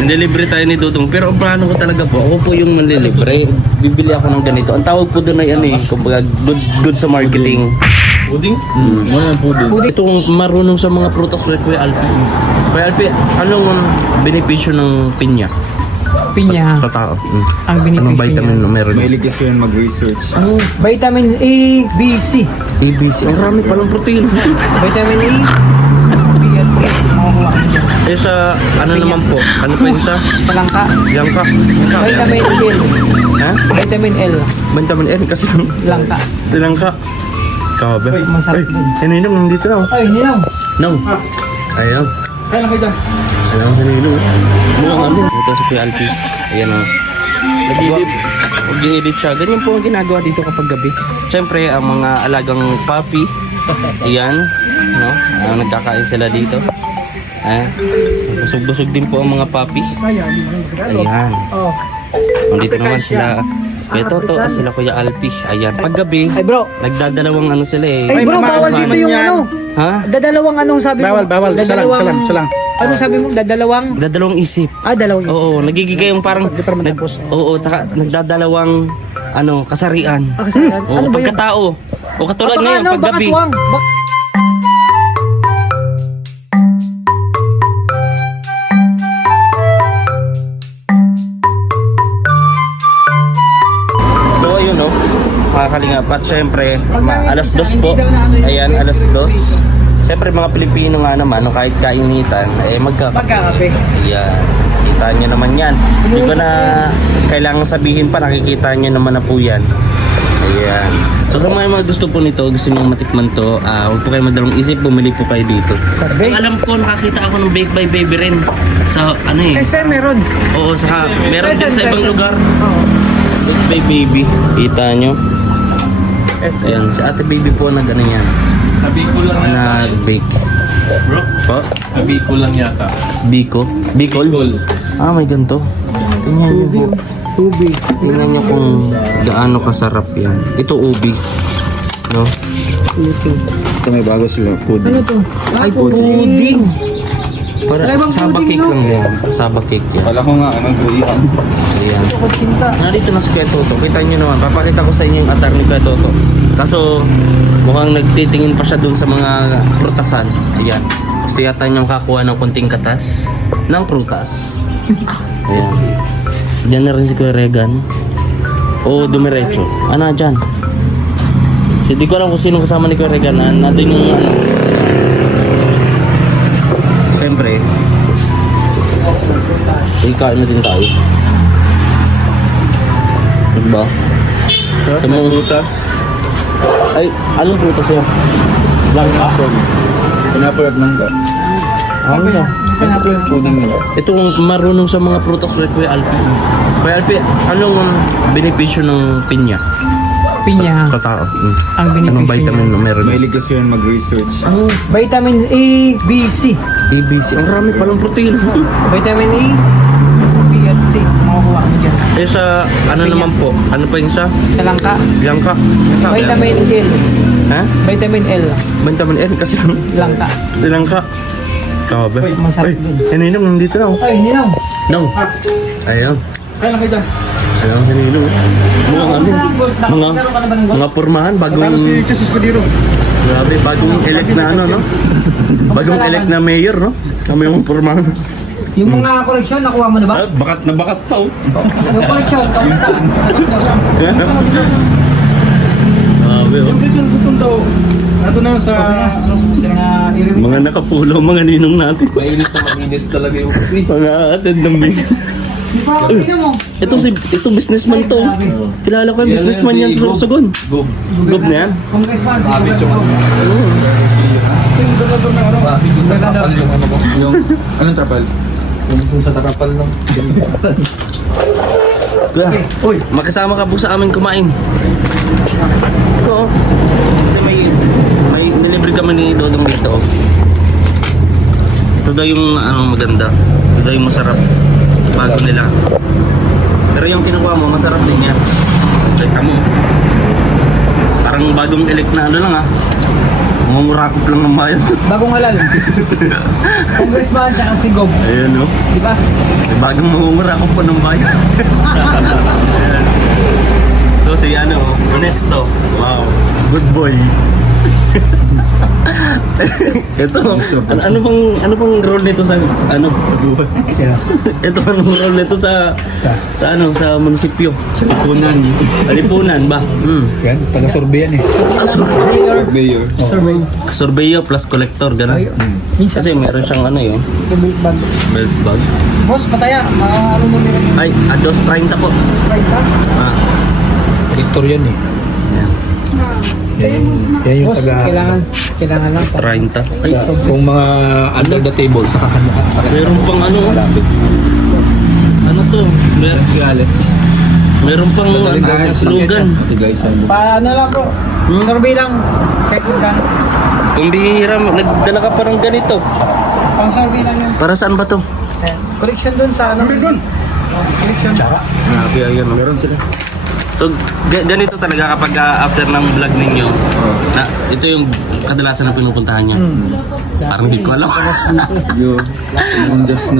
nililibre tayo ni Dudong. Pero ang plano ko talaga po, ako po yung manlilibre. Bibili ako ng ganito. Ang tawag po doon ay ano eh, kumbaga good sa marketing. Puding? Ano yung puding? Itong marunong sa mga prutas ko, Kuya Alpi. Kuya Alpi, anong benepisyo ng pinya? Pinya. Sa tao. Ang benepisyo Anong vitamin na meron? Mahilig kasi yun mag-research. Ang vitamin A, B, C. ABC. Ang rami palang protein. Vitamin A, B, at C. Makukuha ko dyan. Eh sa, ano naman po? Ano pa yung isa? Palangka. Langka. Vitamin L. Ha? Vitamin L. Vitamin N kasi Langka. langka. Kabe. Masarap din. Hininom nandito na. Ay, nilaw. No. Ayun. Kaya lang kita. Alam ko hininom. Mukhang amin. Ito si Kuya Alpi. Ayan o. Nag-edit. Mag-edit siya. Ganyan po ang ginagawa dito kapag gabi. Siyempre, ang mga alagang puppy. Ayan. No? Nagkakain sila dito. Busog-busog din po ang mga puppy. Ayan. Oh. Nandito naman sila. Kaya Toto, sila Kuya Alpi. Ayan. Paggabi, Ay, bro. nagdadalawang ano sila eh. Ay, bro, bawal dito yung ano. Ha? Dadalawang anong sabi mo? Bawal. Isa lang. Anong sabi mo? Dadalawang? Dadalawang isip. Dalawang yun. Oo, nagigigay yung parang oo, taka, nagdadalawang ano, kasarian. Kasi, Oo, ano ba yun? pagkatao. O katulad Baka ngayon, ano, paggabi. baka swang. So ayun no, mga kalingap. At syempre, alas 2 po. Ayan, alas 2. Syempre mga Pilipino nga naman, no, kahit kainitan, Magkakape. Ayan, kita nyo naman yan. Hindi ko na kailangan sabihin pa, nakikita nyo naman na po yan. Ayan. So sa mga gusto po nito, gusto nyo matikman to, huwag po kayo madalong isip, bumili po kayo dito. Ang alam ko, nakakita ako ng Bake by Baby rin. Sa ano eh. Sir, meron. Oo, saka meron din sa ibang lugar. Oo. Bake by Baby. Kita nyo. Ayan, si Ate Baby po nag ano yan. Sabi ko lang yata. Nag-bake. Bro, Po? sabi ko lang yata. Biko? Bicol? Ah, may ganito. Tingnan nyo po. Tubig. Tingnan nyo kung gaano kasarap yan. Ito ubi. No? Ito may bago sila. Puding. Ano to? Ay, pudding! Para Ay, bang saba pudding, cake no? lang yan. Saba cake yan. Kala ko nga, anong tulihan. Ayan. Kutsinta. Narito na si Kuya Toto. Kita nyo naman. Papakita ko sa inyo yung atar ni Kuya Toto. Kaso, mukhang nagtitingin pa siya dun sa mga prutasan. Ayan. Gusto yata niyang kakuha ng kunting katas ng prutas. Ayan. Diyan na rin si Kuya Regan. O dumiretso. Ano dyan? So, di ko alam kung sino kasama ni Kuya Regan. Natin yung ano. Siyempre. Ikain na din tayo. Diba? May prutas. Ay, anong prutas yun? Langka. Pineapple at mangga. Ano yun? Puding nila. Itong marunong sa mga prutas ko, Kuya Alpi. Kuya Alpi, anong benepisyo ng pinya? Pinya. Sa tao. Ang benepisyo Anong vitamin na meron? Mahilig kasi yun mag-research. Ang vitamin A, B, C. ABC. Ang rami palang protein. Vitamin A, B, at C. Makukuha ko dyan. Eh sa, ano naman po? Ano pa yung isa? Sa langka. Langka. Vitamin L. Ha? Vitamin L. Vitamin N kasi Langka. langka. Kabe. Masarap Ay, din. hininom nandito na. Ay, nilaw. No. Ayun. Kaya lang kita. Ayun, hininom. Mukhang amin. Mga pormahan, Talo bagong... si Jesus Kadiro. Grabe, bagong elect na ano, no? Bagong elect na mayor, no? Kami yung pormahan. Yung mga koleksyon, nakuha mo na ba? Bakat na bakat pa, oh. Yung koleksyon, kamusta? Grabe, oh. Yung Christian Kutong daw. Ito naman sa... Mga nakapulo, mga ninong natin. Mainit na mainit talaga yung kape. Mga atid ng bigay. Ito businessman to. Kilala ko yung businessman yan sa Sorsogon. Gob. Gob na yan. Congressman. Sabi yung ano. Trapal yung ano ko. Yung... Anong trapal? Yung sa trapal lang. Uy, makisama ka po sa amin kumain. Ito, oh. Kasi may nilibre kami ni Dodong dito. Oh. Ito daw yung ano maganda. Ito daw yung masarap. Bago nila. Pero yung kinukuha mo, masarap din yan. Check mo. Parang bagong elect na ano lang ah. Mangurakop lang ng bayan. Bagong halal. Congressman, tsaka si Gob. Ayan no. Di ba? May bagong mumura ako po ng bayan. Ayan. So si Ernesto. Wow, good boy. Ito, ano bang role nito sa buhay? Ito anong role nito sa munisipyo? Sa lipunan. Alipunan ba? Yan, taga-sorbeyan eh. Surveyor. Survey. Surveyor plus collector, gano'n. Minsan. Kasi meron siyang Belt bag. belt bag. Boss, pataya. Ano mo meron? Ay, ados 30 po. Strike ka? Ah, Victor yan eh. yan. Yan yung Boss, taga... kailangan lang. 30. Ay, Kung mga under the table, sa kakanuha. meron pang Malapit. ano to? Meron pang slogan. Paano lang po? Survey lang. Kahit kung gano'n. Kung bihira, nagdala ka pa ng ganito. Pang survey lang yun. Para saan ba to? Ayan. Collection dun sa ano? Collection. Grabe, ayan. Meron sila. So, ganito talaga kapag after ng vlog ninyo, na, ito yung kadalasan na pinupuntahan niya. Parang di ko alam.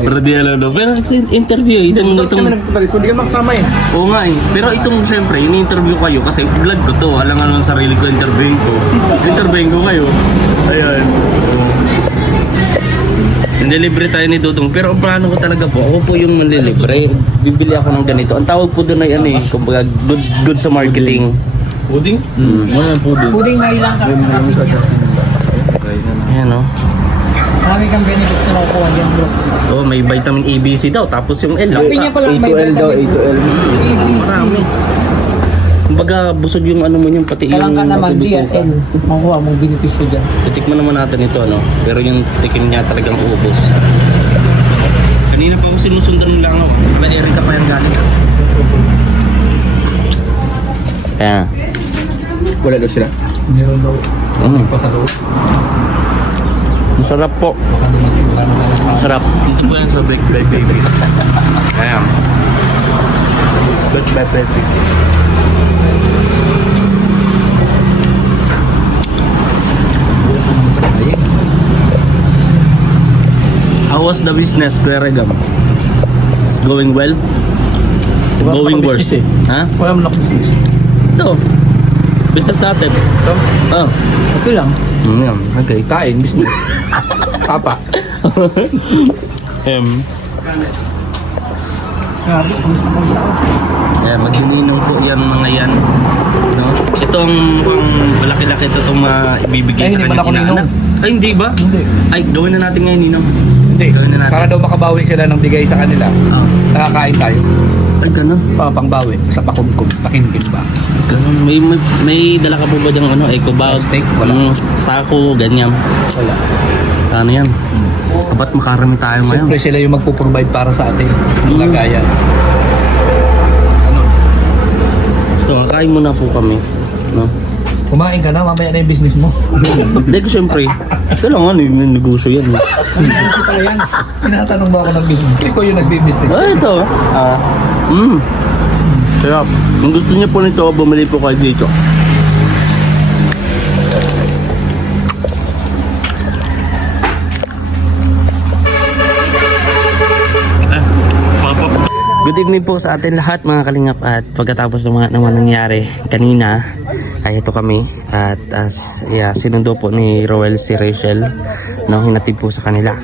Pero di alam no. Pero interview, itong Hindi ka makasama eh. oo nga eh. Pero itong syempre, ini-interview kayo kasi vlog ko to. Alam nga naman sarili ko, interviewin ko. Interviewin ko kayo. Ayan. Nililibre tayo ni Dudong. Pero ang plano ko talaga po, ako po yung manlilibre. Bibili ako ng ganito. Ang tawag po doon ay kumbaga good sa marketing. Pudding? Wala pudding. Puding na ilang ka. Ayan o. Marami kang benefits na nakukuha dyan, bro. Oh, may vitamin A, B, C daw. Tapos yung L. Sabi niya pala may vitamin. Marami. Kumbaga busog yung ano mo yung pati Sa lang yung ka naman, D at matututo ka. L. Makuha mong benepisyo dyan. Titikman naman natin ito pero yung tikim niya talagang ubos. Kanina pa ako sinusundan lang ako. Ba Erika pa yan galing. Kaya. Wala daw sila. Meron daw. Pa sa loob. Masarap po. Baka dumating, wala na tayo. Masarap. Dito po yan sa Black Baby. Kaya. Black Baby. How was the business, Kuya Regam? It's going well? Going worse? Ha? Wala mo na business. Ito. Business natin. Ito? Oh. Okay lang. Okay. Kain, business. Papa. Grabe, kumusta mo sa Yeah, magdininong po yan mga yan. No? Ito ang malaki-laki ito itong ibibigay Ay, sa hindi man kanyang ako inaanak. ninong. Ay, hindi ba? Hindi. Ay, gawin na natin ngayon, Ninong. Hindi. Gawin na natin. Para daw makabawi sila ng bigay sa kanila. Ah. Nakakain tayo. Ay, ganun. Pangbawi sa pakumkum. Pakimkim ba? Ganun. May dala ka po ba diyang eco bag? Steak, wala. Sako, ganyan. Wala. Ano yan? Ba't makarami tayo ngayon? Siyempre sila yung magpo-provide para sa atin. Ng Mm. lagayan. Ito, kain muna po kami. No? Kumain ka na, mamaya na yung business mo. Hindi ko siyempre. Kailangan may negosyo yan. Tinatanong mo ako ng business. Ikaw yung nagbi-business. Ito. Sarap. Kung gusto niyo po nito, bumili po kayo dito. Good evening po sa atin lahat mga kalingap, at pagkatapos ng mga nangyari kanina ay ito kami at sinundo po ni Roel si Rachel, no, hinatid po sa kanila.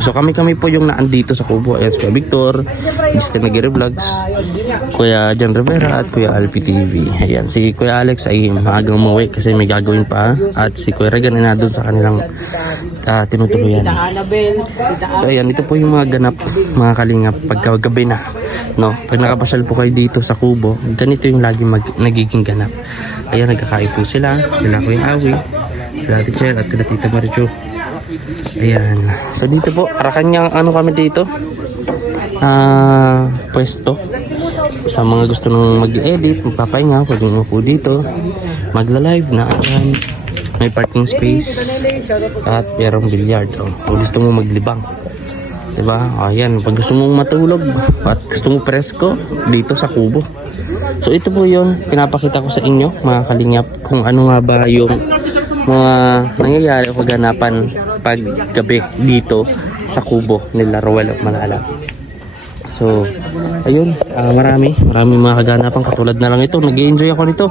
So kami po yung naandito sa Kubo. Ayan si Kuya Victor, Mr. Magiri Vlogs, Kuya Jan Rivera at Kuya Alpi TV. Ayan, si Kuya Alex ay maagang umuwi kasi may gagawin pa, at si Kuya Regan ay nandun sa kanilang tinutuluyan. So ayan, ito po yung mga ganap mga kalingap pagkagabi na, no, pag nakapasyal po kayo dito sa Kubo, ganito yung lagi nagiging ganap. Ayan, nagkakain po sila Kuya Awi, sila Ate Chel at sila Tita Marichu. Ayan, so dito po karakanyang kami dito pwesto sa mga gusto nang mag-edit, magpapahinga, pwede mo po dito magla-live na. Ayan, may parking space at merong billiard. Kung gusto mo maglibang, diba? Ayan, pag gusto mong matulog at gusto mo presko, dito sa Kubo. So ito po yun, pinapakita ko sa inyo mga kalingap kung ano nga ba yung mga nangyayari o kaganapan pag gabi dito sa Kubo nila Roel at Malala. So, ayun, marami mga kaganapan katulad na lang ito. Nag-i-enjoy ako nito.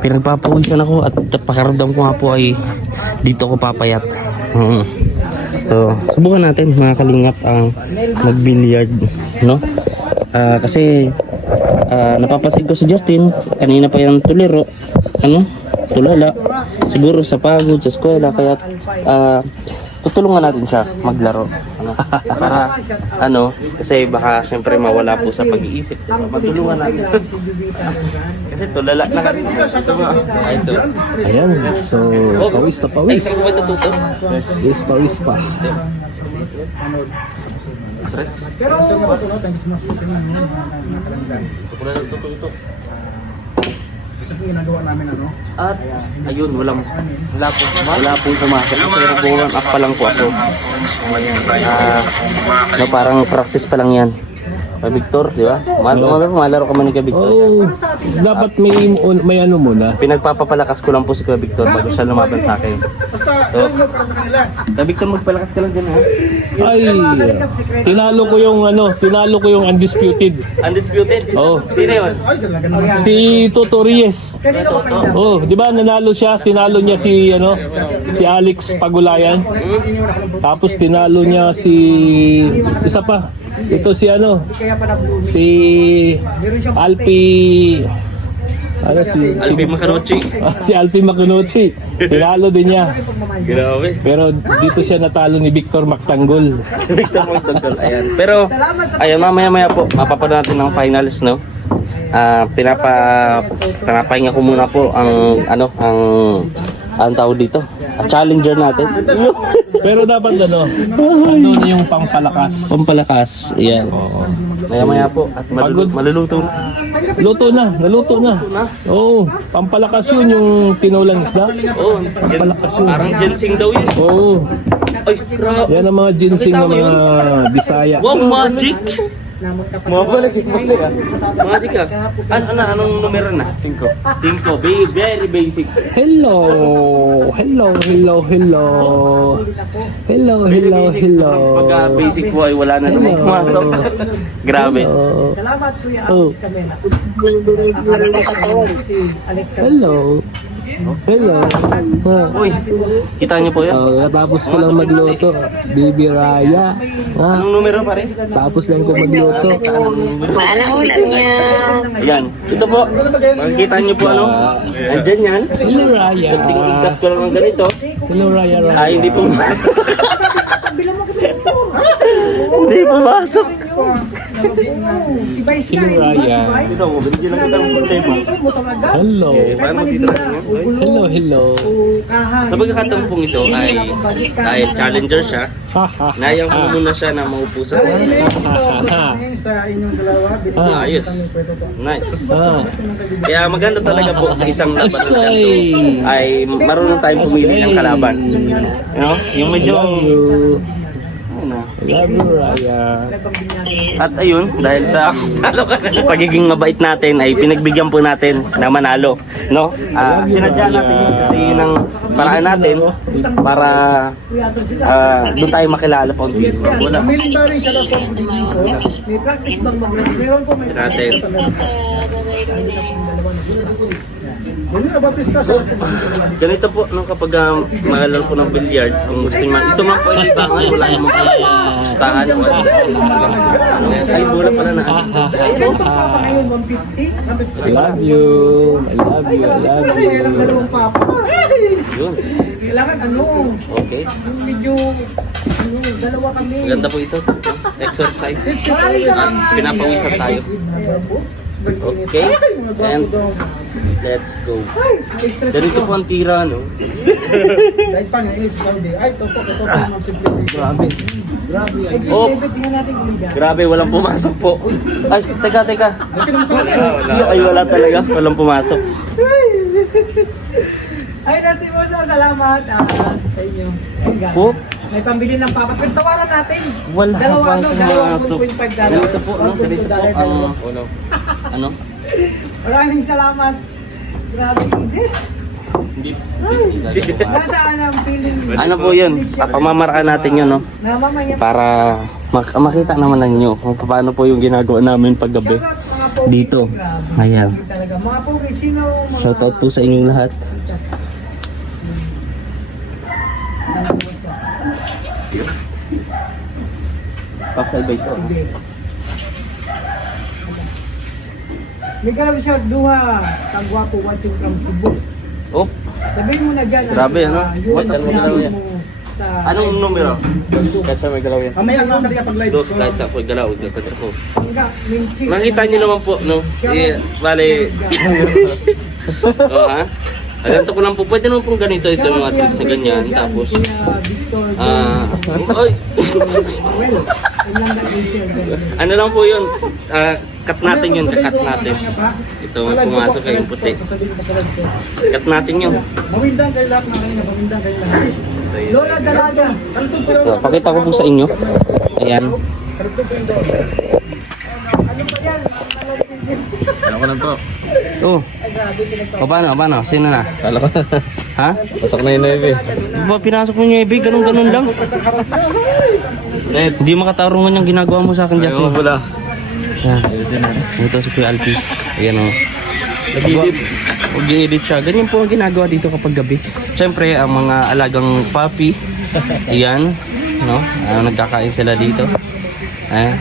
Pinagpapawisan ako at pakaramdam ko nga po ay dito ako papayat. So, subukan natin mga kalingap ang mag-billiard, no? Kasi napapasid ko si Justin, kanina pa yung tuliro, tulala, siguro sa pagod, sa eskwela, kaya tutulungan natin siya maglaro. Para kasi baka syempre mawala po sa pag-iisip. Matulungan natin. Kasi tulala na kami. Ito. Ayan, so pawis na pawis. Ay, ito tuto. Yes, pawis pa. Stress. At ayun, wala pong pumasok kasi nag-warm up pa lang po ako. Parang practice pa lang yan. Kay Victor, di ba? Malaro ka man ni Kay Victor. Oh, dapat may ano muna. Pinagpapapalakas ko lang po si Kay Victor bago siya lumaban sa akin. So, Kay Victor, magpalakas ka lang dyan, ha? Ay, tinalo ko yung undisputed. Undisputed? Oh. Sino yun? Si Toto Reyes. Oh, di ba nanalo siya? Tinalo niya si Alex Pagulayan. Tapos tinalo niya si isa pa. Ito si si Alpi Alpi Macanucci. si Alpi Macanucci. Tinalo din niya. Grabe. Pero dito siya natalo ni Victor Mactanggol. Victor Mactanggol, ayan. Pero, ayan, mamaya po, mapapanood natin ng finals, no? Pinapahinga ko muna po ang tawag dito. Challenger natin. Pero dapat na yung pampalakas. Pampalakas, ayan. Maya po, at maluluto. Naluto na. Oo, pampalakas yun yung tinulang isda. Oo, Pampalakas yun. parang ginseng daw yun. Oo, Ay, grabe. yan ang mga ginseng ng mga Bisaya. Wow, magic! Magic ka. Anong numero na? 5. 5. Very basic. Hello. Pagka basic po ay wala na namang pumasok. Grabe. Salamat Kuya Oh. Alex Camela. Si Alex. Hello. Uy, kita niyo po yan? Tapos ko lang magluto. Bibi Raya. Anong numero pa rin? Tapos lang ko magluto. Ayan. Ito po. Makikita niyo po Andyan yan. Hello Raya. Tingkas ko lang ng ganito. Hello Raya. Ay, hindi pumasok. Hindi pumasok. Si Vice Hello Raya. Ito mo, binigyan lang kita ng problema. Hello. Paano dito na rin? Hello. Sa pagkakataon pong ito ay dahil challenger siya, nayang ko muna siya na maupo sa sa inyong dalawa. ayos. Nice. Kaya maganda talaga po sa isang laban na ganito ay marunong tayong pumili ng kalaban. Yung medyo Love you, Raya. at ayun, dahil sa pagiging mabait natin ay pinagbigyan po natin na manalo, no? Sinadya natin yun kasi yun ang paraan natin para doon tayo makilala pa unti. Wala. Military siya na po. May practice bang meron po may Natin. Ganito po nung kapag mahalal po ng billiard, kung gusto nyo ito man po ay libangan, wala namang pustahan. Ay, bola pala na. ngayon 150. I love you. Dalawang papa. Yun. Kailangan Okay. medyo dalawa kami. Maganda po ito. Exercise. At pinapawisan tayo. Okay. And let's go. Ganito po ang tira, no? Dahil pa nga age Saudi. Ay, ito po mga simple. Grabe. Oh, Oh, grabe, walang pumasok po. Ay, teka. Ay, wala talaga. Walang pumasok. Ay, natin mo salamat sa inyo. Po? May pambili ng papa. Pero tawaran natin. Wala Dalawang pumasok. 1.5 $. Ganito po, no? Ganito po ang... Ano? Maraming salamat. Grabe, Edith. Hindi. Nasaan ang feeling? Ano po yun? Pamamaraan natin yun, no? Namamaya. Para makita naman ninyo kung paano po yung ginagawa namin paggabi dito. Ayan. Talaga. Mga pogi, sino mga... Shoutout po sa inyong lahat. Okay ba ito? May grabe siya, duha. Kagwapo, watching from Cebu. Oh, Sabihin mo na dyan. Grabe, ano? Yun, Watch ang pinasok galaw yan. mo sa... anong numero? Kahit sa may galaw yan. Mamaya ako kaliya pag live. Dos, kahit sa may galaw. Gagawin ko. Minchi. Makita nyo naman po, no? Bale. Oo, ha? Ganito ko lang po. Pwede naman pong ganito. Ito yung mga tricks na ganyan. Tapos, oy! Ano lang po yun? Cut natin yun. Cut natin. Ito, pumasok kayong puti. Cut natin yun. Mawindang kayo lahat na kanina. Mawindang kayo lahat. Lola Dalaga. So, pakita ko po sa inyo. Ayan. Ano ba yan? Ano ko na to? Oh. O paano? Sino na? Kala ko. Ha? Pasok na yung 9. Ba, pinasok mo yung 9? Ganun lang. Hindi makatarungan yung ginagawa mo sa akin, Jesse. Ayaw mo pala. Yan. Ito si Kuya Alpi. Ayan o. Nag-edit. Mag-edit siya. Ganyan po ang ginagawa dito kapag gabi. Siyempre, ang mga alagang puppy. Ayan. No? Nagkakain sila dito. Ayan.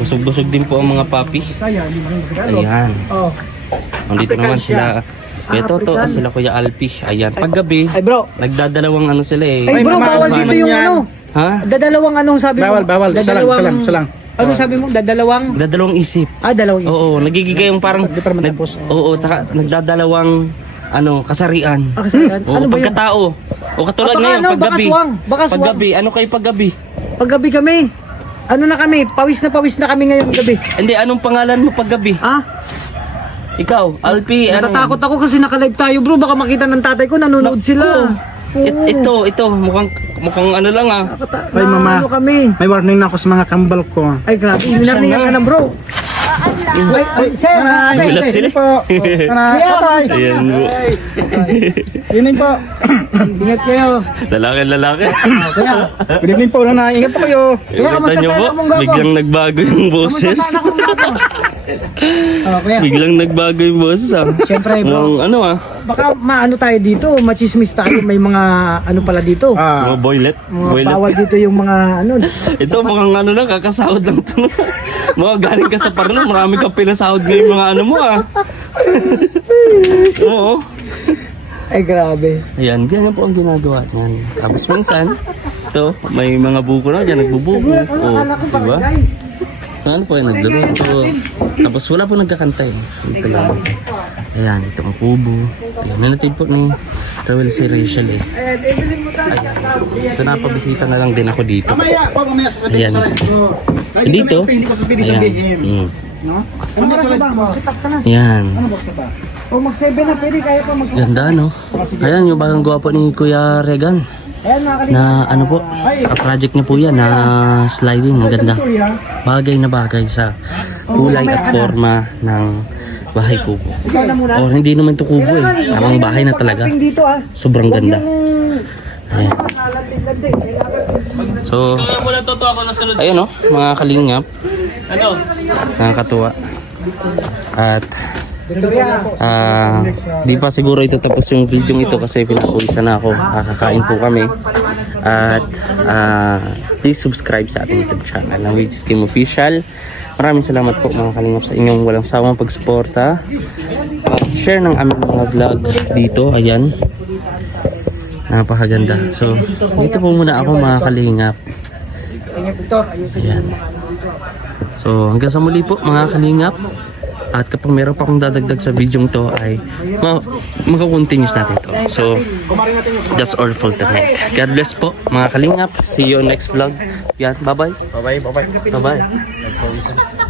Busog-busog din po ang mga puppy. Ayan. Oh. Nandito naman sila. Kuya Toto, sila Kuya Alpi. Ayan. Paggabi, Ay bro. nagdadalawang ano sila eh. Ay bro, bawal dito yung ano. Ha? Dadalawang anong sabi mo? Bawal. Isa lang. Ano sabi mo? Dadalawang? Dadalawang isip. Dalawang isip. Oo, nagigigay yung parang oo, nagdadalawang kasarian. Kasi Oo, ano ba yun? pagkatao. O katulad Baka ngayon, ano, paggabi. baka swang. Paggabi, ano kayo paggabi? Paggabi kami. Ano na kami? Pawis na kami ngayong gabi. Hindi, anong pangalan mo paggabi? Ah, Ikaw, Alpi, natatakot ako kasi naka-live tayo bro. Baka makita ng tatay ko, nanonood sila. Ito, mukhang ano lang ah. Ay, mama. Ano kami? May warning na ako sa mga kambal ko. Ay grabe, minarningan ka na bro. Ay, sir. Gulat sila. Po. Tatay. Ayan po. Evening po. Ingat kayo. Lalaki. Kaya, Good evening po, nanay. Ingat po kayo. Kita nyo po, biglang nagbago yung boses. kamusta sana kung gato? Kuya. Biglang nagbago yung boses ah. Siyempre bro. Mukhang ano ah. Baka maano tayo dito, machismis tayo. May mga ano pala dito. Mga boylet. Mga bawal dito yung mga ano. Ito mukhang ano lang, kakasahod lang ito. Mga galing ka sa parlo, marami kang pinasahod ngayon mga ano mo ah. Oo. Ay grabe. Ayan, ganyan po ang ginagawa niyan. Tapos minsan, ito, may mga buko na dyan, nagbubuko. Oo, diba? Ano po yung naglaro? Tapos wala po nagkakanta eh. Ito lang. Ayan, ito ang kubo. Ayan, nanatid po ni Rowel si Rachel eh. Ayan. So napabisita na lang din ako dito. Mamaya Ayan. sasabihin ko. Dito. Hindi ko sabihin Ayan. Mm. No? Ano ba sa bang? Magsipak ka na. Ayan. Ano ba sa ba? O mag-7 na, pwede kaya pa mag... Ganda no? Ayan yung bagong gawa po ni Kuya Regan. Ayan mga kalina. Na ano po, project niya po yan na sliding. Ang ganda. Bagay na bagay sa kulay at forma ng bahay kubo. Ikaw na muna. O hindi naman to kubo eh. Parang bahay na talaga. Dito ah. Sobrang ganda. Ayan. Nalantig-lantig. Kailangan So, ayun no, mga kalingap. Ano? Nakakatuwa. At di pa siguro ito tapos yung video ito kasi pinauwisan na ako. Kakain po kami. At please subscribe sa ating YouTube channel ng Which Team Official. Maraming salamat po mga kalingap sa inyong walang sawang pagsuporta. Share ng aming mga vlog dito. Ayan. Napakaganda. So, dito po muna ako mga kalingap. Ayan. So, hanggang sa muli po mga kalingap. At kapag meron pa akong dadagdag sa video to ay mag-continuous natin to. So, that's all for tonight. God bless po mga kalingap. See you next vlog. Yan, bye-bye. Bye-bye. Bye-bye.